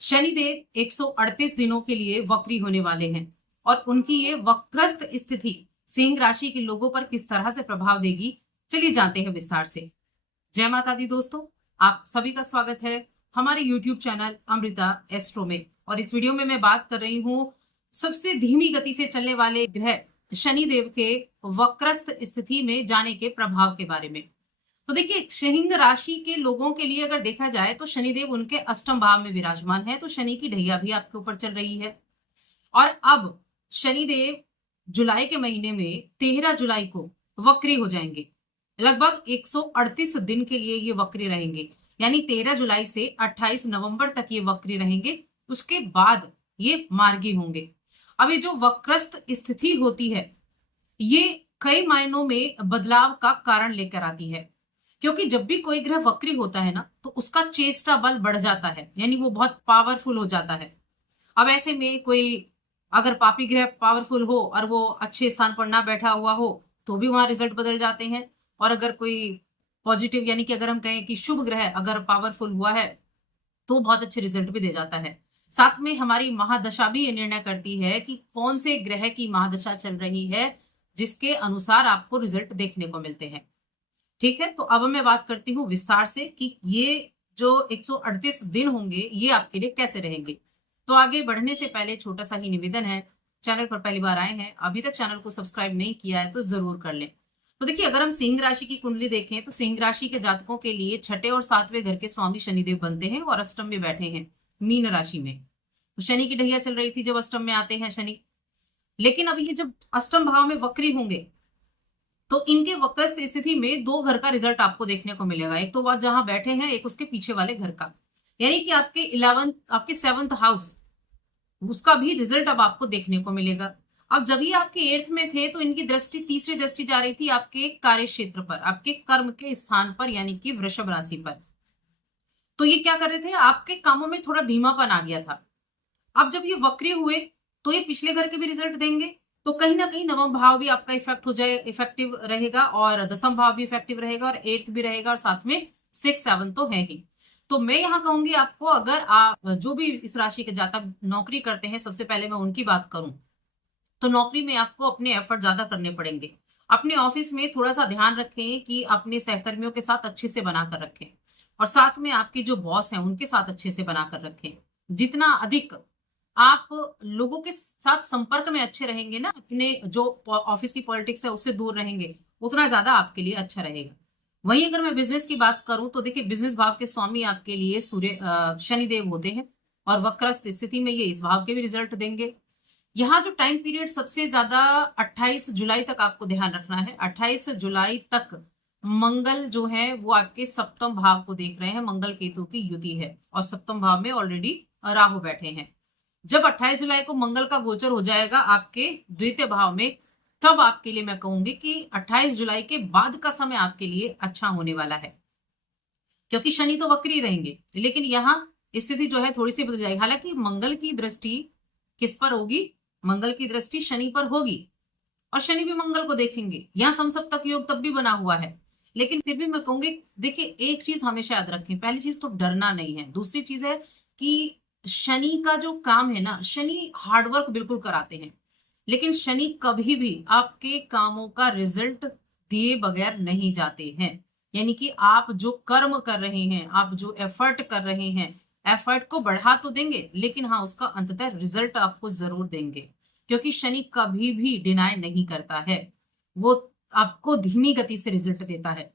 शनिदेव 138 दिनों के लिए वक्री होने वाले हैं और उनकी ये वक्रस्त स्थिति सिंह राशि के लोगों पर किस तरह से प्रभाव देगी, चलिए जानते हैं विस्तार से। जय माता दी दोस्तों, आप सभी का स्वागत है हमारे YouTube चैनल अमृता एस्ट्रो में। और इस वीडियो में मैं बात कर रही हूँ सबसे धीमी गति से चलने वाले ग्रह शनिदेव के वक्रस्त स्थिति में जाने के प्रभाव के बारे में। तो देखिए, सिंह राशि के लोगों के लिए अगर देखा जाए तो शनिदेव उनके अष्टम भाव में विराजमान है, तो शनि की ढैया भी आपके ऊपर चल रही है। और अब शनिदेव जुलाई के महीने में 13 जुलाई को वक्री हो जाएंगे। लगभग 138 दिन के लिए ये वक्री रहेंगे, यानी 13 जुलाई से 28 नवंबर तक ये वक्री रहेंगे। उसके बाद ये मार्गी होंगे। अब ये जो वक्रस्त स्थिति होती है ये कई मायनों में बदलाव का कारण लेकर आती है, क्योंकि जब भी कोई ग्रह वक्री होता है ना तो उसका चेष्टा बल बढ़ जाता है, यानी वो बहुत पावरफुल हो जाता है। अब ऐसे में कोई अगर पापी ग्रह पावरफुल हो और वो अच्छे स्थान पर ना बैठा हुआ हो तो भी वहां रिजल्ट बदल जाते हैं। और अगर कोई पॉजिटिव, यानी कि अगर हम कहें कि शुभ ग्रह अगर पावरफुल हुआ है तो बहुत अच्छे रिजल्ट भी दे जाता है। साथ में हमारी महादशा भी ये निर्णय करती है कि कौन से ग्रह की महादशा चल रही है, जिसके अनुसार आपको रिजल्ट देखने को मिलते हैं। ठीक है, तो अब मैं बात करती हूँ विस्तार से कि ये जो 138 दिन होंगे ये आपके लिए कैसे रहेंगे। तो आगे बढ़ने से पहले छोटा सा ही निवेदन है, चैनल पर पहली बार आए हैं, अभी तक चैनल को सब्सक्राइब नहीं किया है तो जरूर कर लें। तो देखिए, अगर हम सिंह राशि की कुंडली देखें तो सिंह राशि के जातकों के लिए छठे और सातवें घर के स्वामी शनिदेव बनते हैं और अष्टम में बैठे हैं मीन राशि में। तो शनि की ढैया चल रही थी जब अष्टम में आते हैं शनि, लेकिन अब ये जब अष्टम भाव में वक्री होंगे तो इनके वक्रस्त स्थिति में दो घर का रिजल्ट आपको देखने को मिलेगा। एक तो वह जहां बैठे हैं, एक उसके पीछे वाले घर का, यानी कि आपके 11th, आपके 7th हाउस, उसका भी रिजल्ट अब आपको देखने को मिलेगा। अब जब ये आपके 8th में थे तो इनकी दृष्टि, तीसरी दृष्टि जा रही थी आपके कार्य क्षेत्र पर, आपके कर्म के स्थान पर, यानी कि वृषभ राशि पर। तो ये क्या कर रहे थे, आपके कामों में थोड़ा धीमापन आ गया था। अब जब ये वक्री हुए तो ये पिछले घर के भी रिजल्ट देंगे, तो कहीं ना कहीं नवम भाव भी आपका इफेक्टिव रहेगा और दसम भाव भी इफेक्टिव रहेगा और 8th भी रहेगा और साथ में 6, 7 तो है ही। तो मैं यहाँ कहूंगी आपको, अगर आप जो भी इस राशि के जातक नौकरी करते हैं, सबसे पहले मैं उनकी बात करूं तो नौकरी में आपको अपने एफर्ट ज्यादा करने पड़ेंगे। अपने ऑफिस में थोड़ा सा ध्यान रखें कि अपने सहकर्मियों के साथ अच्छे से बनाकर रखें और साथ में आपके जो बॉस हैं उनके साथ अच्छे से बनाकर रखें। जितना अधिक आप लोगों के साथ संपर्क में अच्छे रहेंगे ना, अपने जो ऑफिस की पॉलिटिक्स है उससे दूर रहेंगे, उतना ज्यादा आपके लिए अच्छा रहेगा। वहीं अगर मैं बिजनेस की बात करूं तो देखिए, बिजनेस भाव के स्वामी आपके लिए शनिदेव होते हैं और वक्रस्त स्थिति में ये इस भाव के भी रिजल्ट देंगे। यहाँ जो टाइम पीरियड सबसे ज्यादा 28 जुलाई तक आपको ध्यान रखना है। 28 जुलाई तक मंगल जो है वो आपके सप्तम भाव को देख रहे हैं, मंगल केतु की युति है और सप्तम भाव में ऑलरेडी राहु बैठे हैं। जब 28 जुलाई को मंगल का गोचर हो जाएगा आपके द्वितीय भाव में, तब आपके लिए मैं कहूंगी कि 28 जुलाई के बाद का समय आपके लिए अच्छा होने वाला है, क्योंकि शनि तो वक्री रहेंगे लेकिन यहाँ स्थिति जो है थोड़ी सी बदल जाएगी। हालांकि मंगल की दृष्टि किस पर होगी, मंगल की दृष्टि शनि पर होगी और शनि भी मंगल को देखेंगे। यहाँ समसप्तक योग तब भी बना हुआ है, लेकिन फिर भी मैं कहूंगी, देखिए एक चीज हमेशा याद रखें, पहली चीज तो डरना नहीं है। दूसरी चीज है कि शनि का जो काम है ना, शनि हार्डवर्क बिल्कुल कराते हैं, लेकिन शनि कभी भी आपके कामों का रिजल्ट दिए बगैर नहीं जाते हैं। यानी कि आप जो कर्म कर रहे हैं, आप जो एफर्ट कर रहे हैं, एफर्ट को बढ़ा तो देंगे लेकिन हाँ, उसका अंततः रिजल्ट आपको जरूर देंगे, क्योंकि शनि कभी भी डिनाय नहीं करता है, वो आपको धीमी गति से रिजल्ट देता है।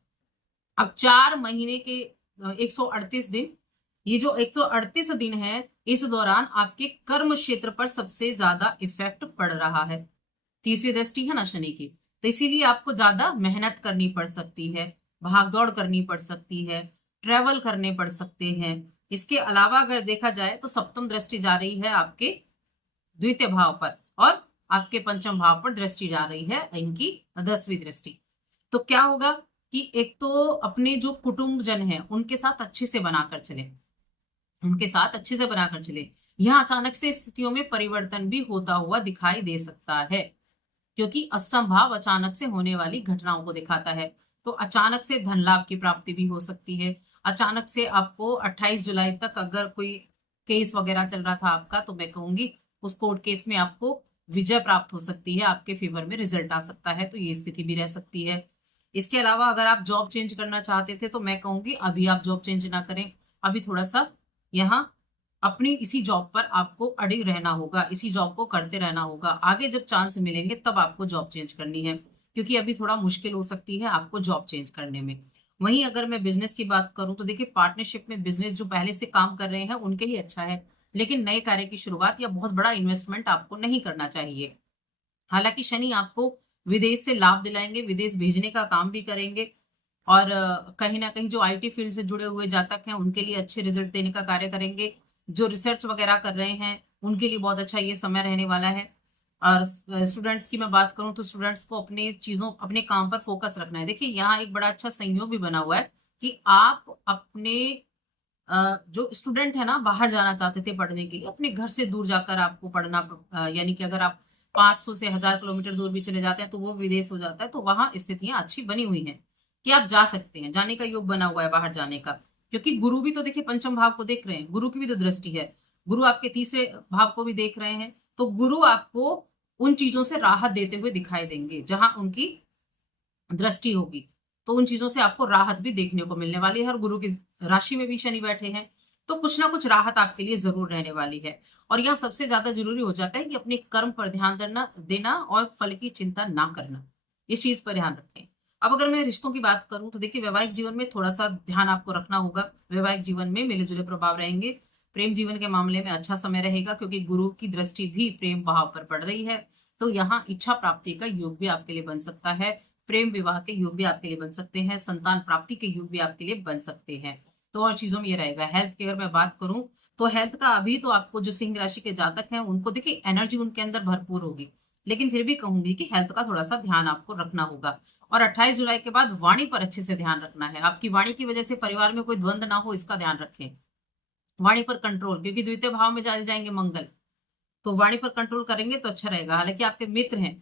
अब 4 महीने के 138 दिन, ये जो 138 दिन है, इस दौरान आपके कर्म क्षेत्र पर सबसे ज्यादा इफेक्ट पड़ रहा है। तीसरी दृष्टि है ना शनि की, तो इसीलिए आपको ज्यादा मेहनत करनी पड़ सकती है, भागदौड़ करनी पड़ सकती है, ट्रेवल करने पड़ सकते हैं। इसके अलावा अगर देखा जाए तो सप्तम दृष्टि जा रही है आपके द्वितीय भाव पर और आपके पंचम भाव पर दृष्टि जा रही है इनकी 10वीं दृष्टि। तो क्या होगा कि एक तो अपने जो कुटुंब जन है उनके साथ अच्छे से बनाकर चले, उनके साथ अच्छे से बनाकर चले। यहाँ अचानक से स्थितियों में परिवर्तन भी होता हुआ दिखाई दे सकता है, क्योंकि अष्टम भाव अचानक से होने वाली घटनाओं को दिखाता है। तो अचानक से धन लाभ की प्राप्ति भी हो सकती है। अचानक से आपको 28 जुलाई तक अगर कोई केस वगैरह चल रहा था आपका, तो मैं कहूंगी उस कोर्ट केस में आपको विजय प्राप्त हो सकती है, आपके फेवर में रिजल्ट आ सकता है, तो ये स्थिति भी रह सकती है। इसके अलावा अगर आप जॉब चेंज करना चाहते थे तो मैं कहूंगी अभी आप जॉब चेंज ना करें, अभी थोड़ा सा यहाँ अपनी इसी जॉब पर आपको अडिग रहना होगा, इसी जॉब को करते रहना होगा। आगे जब चांस मिलेंगे तब आपको जॉब चेंज करनी है, क्योंकि अभी थोड़ा मुश्किल हो सकती है आपको जॉब चेंज करने में। वहीं अगर मैं बिजनेस की बात करूं तो देखिए, पार्टनरशिप में बिजनेस जो पहले से काम कर रहे हैं उनके लिए अच्छा है, लेकिन नए कार्य की शुरुआत या बहुत बड़ा इन्वेस्टमेंट आपको नहीं करना चाहिए। हालांकि शनि आपको विदेश से लाभ दिलाएंगे, विदेश भेजने का काम भी करेंगे, और कहीं ना कहीं जो आईटी फील्ड से जुड़े हुए जातक हैं उनके लिए अच्छे रिजल्ट देने का कार्य करेंगे। जो रिसर्च वगैरह कर रहे हैं उनके लिए बहुत अच्छा ये समय रहने वाला है। और स्टूडेंट्स की मैं बात करूं तो स्टूडेंट्स को अपने चीजों, अपने काम पर फोकस रखना है। देखिए, यहाँ एक बड़ा अच्छा संयोग भी बना हुआ है कि आप अपने जो स्टूडेंट है ना, बाहर जाना चाहते थे पढ़ने के लिए, अपने घर से दूर जाकर आपको पढ़ना, यानी कि अगर आप 500 से 1000 किलोमीटर दूर भी चले जाते हैं तो वो विदेश हो जाता है, तो वहां स्थितियां अच्छी बनी हुई हैं कि आप जा सकते हैं, जाने का योग बना हुआ है बाहर जाने का। क्योंकि गुरु भी तो देखिए पंचम भाव को देख रहे हैं, गुरु की भी तो दृष्टि है, गुरु आपके तीसरे भाव को भी देख रहे हैं, तो गुरु आपको उन चीजों से राहत देते हुए दिखाई देंगे जहां उनकी दृष्टि होगी, तो उन चीजों से आपको राहत भी देखने को मिलने वाली है। और गुरु की राशि में भी शनि बैठे हैं, तो कुछ ना कुछ राहत आपके लिए जरूर रहने वाली है। और यहाँ सबसे ज्यादा जरूरी हो जाता है कि अपने कर्म पर ध्यान देना और फल की चिंता ना करना, इस चीज पर ध्यान रखें। अब अगर मैं रिश्तों की बात करूं तो देखिए, वैवाहिक जीवन में थोड़ा सा ध्यान आपको रखना होगा। वैवाहिक जीवन में मिले जुले प्रभाव रहेंगे। प्रेम जीवन के मामले में अच्छा समय रहेगा, क्योंकि गुरु की दृष्टि भी प्रेम भाव पर पड़ रही है, तो यहाँ इच्छा प्राप्ति का योग भी आपके लिए बन सकता है, प्रेम विवाह के योग भी आपके लिए बन सकते हैं, संतान प्राप्ति के योग भी आपके लिए बन सकते हैं। तो और चीजों में ये रहेगा। हेल्थ की अगर मैं बात करूं तो हेल्थ का अभी तो आपको, जो सिंह राशि के जातक हैं उनको देखिए एनर्जी उनके अंदर भरपूर होगी, लेकिन फिर भी कहूंगी कि हेल्थ का थोड़ा सा ध्यान आपको रखना होगा। और 28 जुलाई के बाद वाणी पर अच्छे से ध्यान रखना है, आपकी वाणी की वजह से परिवार में कोई द्वंद्व ना हो, इसका ध्यान रखें। वाणी पर कंट्रोल, क्योंकि द्वितीय भाव में चले जाएंगे मंगल, तो वाणी पर कंट्रोल करेंगे तो अच्छा रहेगा। हालांकि आपके मित्र हैं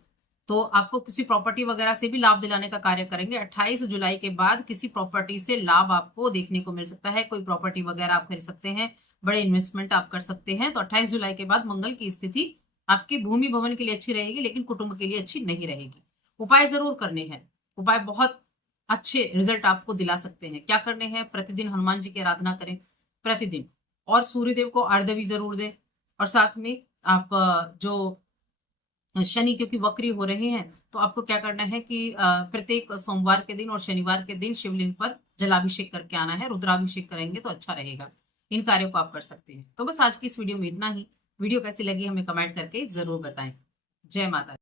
तो आपको किसी प्रॉपर्टी वगैरह से भी लाभ दिलाने का कार्य करेंगे। 28 जुलाई के बाद किसी प्रॉपर्टी से लाभ आपको देखने को मिल सकता है, कोई प्रॉपर्टी वगैरह आप खरीद सकते हैं, बड़े इन्वेस्टमेंट आप कर सकते हैं। तो 28 जुलाई के बाद मंगल की स्थिति आपकी भूमि भवन के लिए अच्छी रहेगी, लेकिन कुटुंब के लिए अच्छी नहीं रहेगी। उपाय जरूर करने हैं, उपाय बहुत अच्छे रिजल्ट आपको दिला सकते हैं। क्या करने हैं? प्रतिदिन हनुमान जी की आराधना करें प्रतिदिन, और सूर्यदेव को अर्घ्य भी जरूर दें। और साथ में आप जो शनि क्योंकि वक्री हो रहे हैं, तो आपको क्या करना है कि प्रत्येक सोमवार के दिन और शनिवार के दिन शिवलिंग पर जलाभिषेक करके आना है, रुद्राभिषेक करेंगे तो अच्छा रहेगा। इन कार्यों को आप कर सकते हैं। तो बस आज की इस वीडियो में इतना ही। वीडियो कैसी लगी हमें कमेंट करके जरूर बताएं। जय माता दी।